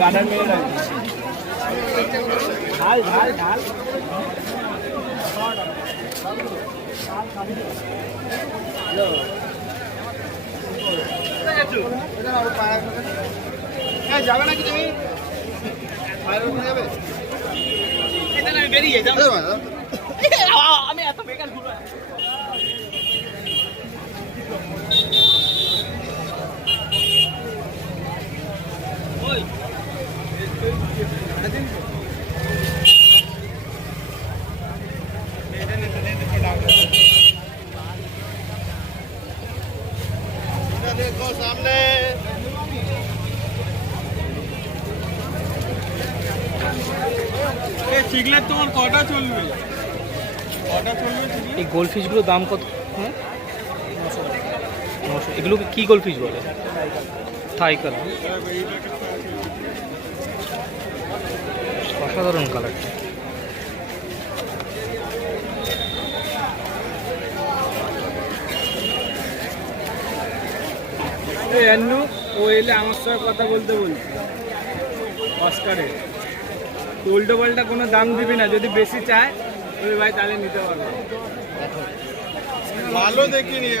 গার্ডার মেরে রাখবি ঢাল ঢাল ঢাল যাবে নাকি তুমি বেরিয়ে যাবো আমি এত বেকার ঘুরবো देखो सामने চিগলেট তোমার কটা চলবে এই গোল্ডফিশগুলোর দাম কত? হ্যাঁ 900। এগুলোকে কি গোল্ডফিশ বলে? থাই কালার, অসাধারণ কালারটা। আন্নু ও এলে আমার সঙ্গে কথা বলতে বলছি অস্কারে উল্টো পাল্টা কোনো দাম দিবি না, যদি বেশি চায় তুমি ভাই তাহলে নিতে পারবে। ভালো দেখিনি।